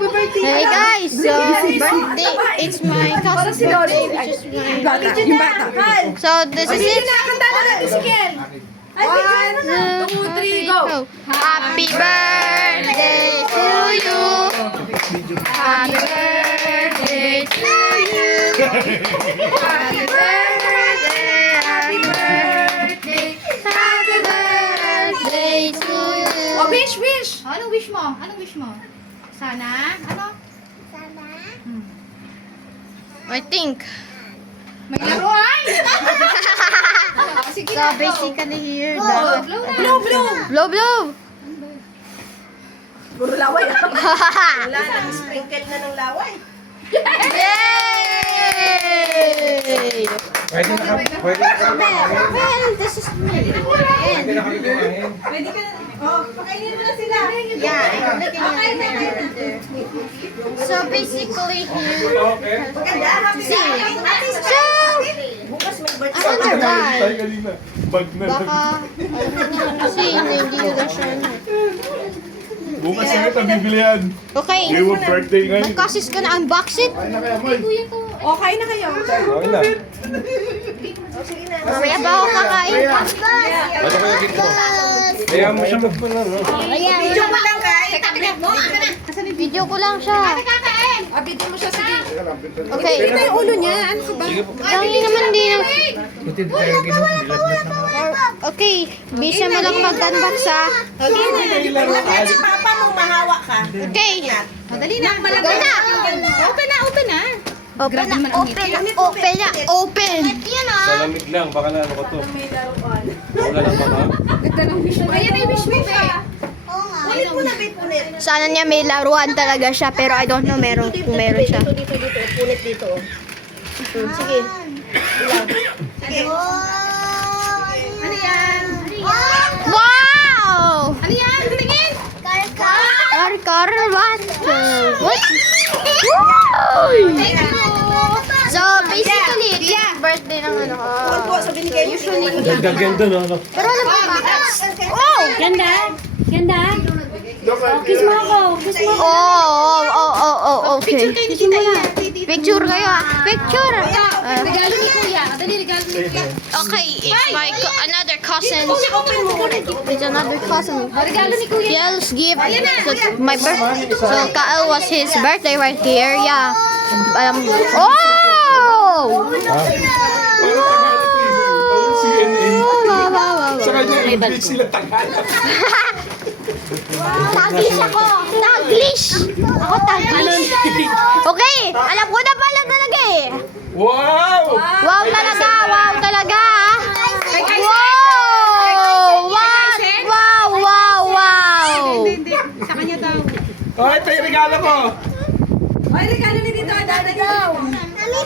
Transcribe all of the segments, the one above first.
Hey guys, so birthday, it's my cousin's birthday, which is my... So this is it. 1, 2, 3, go! Happy birthday to you! Happy birthday to you! Happy birthday, happy birthday, happy birthday to you! Oh, wish! Anong wish mo? Sana? Ano? I think. May laruan! Sige So na. basically here, Blow. Puro laway. Wala nang sprinkle na ng laway. Yay! Pwede na kami. Well, this is me. Pwede na kami kumain. Pwede ka na. Oh, pakainin mo na sila. Yeah, I'm looking at there. So basically here, Okay. Maganda, happy see. birthday. So, Bukas may birthday. I wonder why. kanina. Bag na lang. Baka, kasi hindi ko na siya. Bukas na kita bibilihan. Okay, Iwan birthday ngayon. magkasis ka na unbox it. Ay na kaya, Moy. Okay na kayo. Okay na. Mamaya ba ako kakain? Ano kaya dito? Kaya mo siya magpalaro. Video mo lang guys. Video ko lang siya. Abidin mo siya, sige. Okay. Ito yung ulo niya. Ano ka ba? Dami naman din. Kuti tayo ginubilat na. Okay, bisa mo lang mag-unbox ha. Bakit si Papa mong mahawa ka? Okay. Madali na. Go na. Open na. Open na, open. Yan ah. Sa lamig lang, baka na ano ko to. Wala lang baka. Ayan ay wish mo, be. Ulit mo na, babe, ulit. Sana niya may laruan talaga siya, pero I don't know kung meron siya. Dito. Punit dito. Sige. Sige. Ano yan? Wow! Ano yan? Tingin! Car, what? What? Wow! So, basically, it's his birthday ng ano ko. Huwag po, sabi ni kayo. Usually. Ganda no. Pero alam mo ba? Oh! Ganda? Kiss mo ako. Okay. Picture kayo ah. Picture. Regalo ni Kuya. Dali, regalo ni Kuya. Okay, it's my another cousin. Open mo muna. It's another cousin. Regalo ni Kuya. Kiel's gift. So, my birthday. So, Kael was his birthday right here. Yeah. Oh! CNN. Wow. Sa kanya, English sila Tagalog. Taglish ako. Taglish. Ako taglish. Okay, alam ko na pala talaga eh. Wow! Wow talaga. Ah. Wow! Wow! Hindi. Sa kanya daw. Oh, ito yung regalo ko. Ay, regalo ni dito. Dada daw.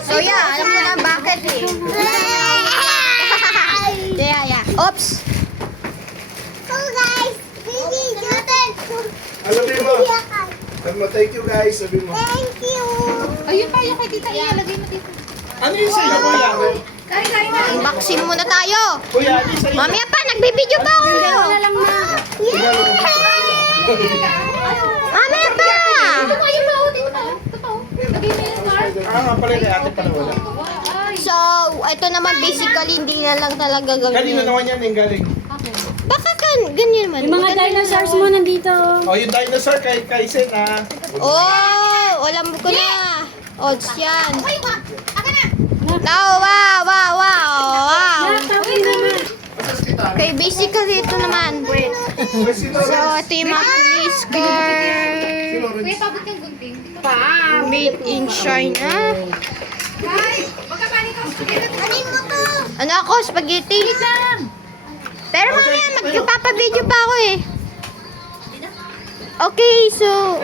So yeah, alam mo na bakit eh. Yeah. Oops. Sabi mo. Sabi mo, thank you guys. Sabi mo. Ayun pa, yung kay Tita Iya. Lagay mo dito. Ano yung sa'yo, kuya? Kain na. Unboxing muna tayo. Kuya, ano yung sa'yo? Mamaya pa, nagbibideo pa ako. Mamaya pa. Ito mo, ayun pa. Dito pa. Totoo. Lagay mo yung card. Nga pala yung ate pala wala. So, ito naman basically hindi na lang talaga Kanina gawin. naman yan yung galing. Baka ganyan naman. Yung mga dinosaurs mo nandito. Oh, yung dinosaur kay Sen ah. Oh, alam ko na. Odds yan. Ay, wa. Aka na. Wow. Tawin naman. Okay, basically ito naman. So, ito yung mga police car. Kuya, pabot yung gunting. Made in China. Ay, magkabali ka. Anin mo to. Ano ako? Spaghetti? Pero mamaya, magpapabideo pa ako eh. Okay, so...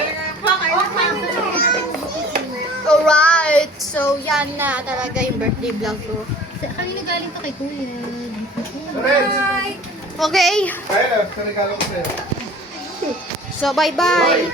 Alright, so yan na talaga yung birthday vlog ko. Kanina galing to kay Kuya. Okay, Kaya, sa regalo ko sa'yo. so bye-bye.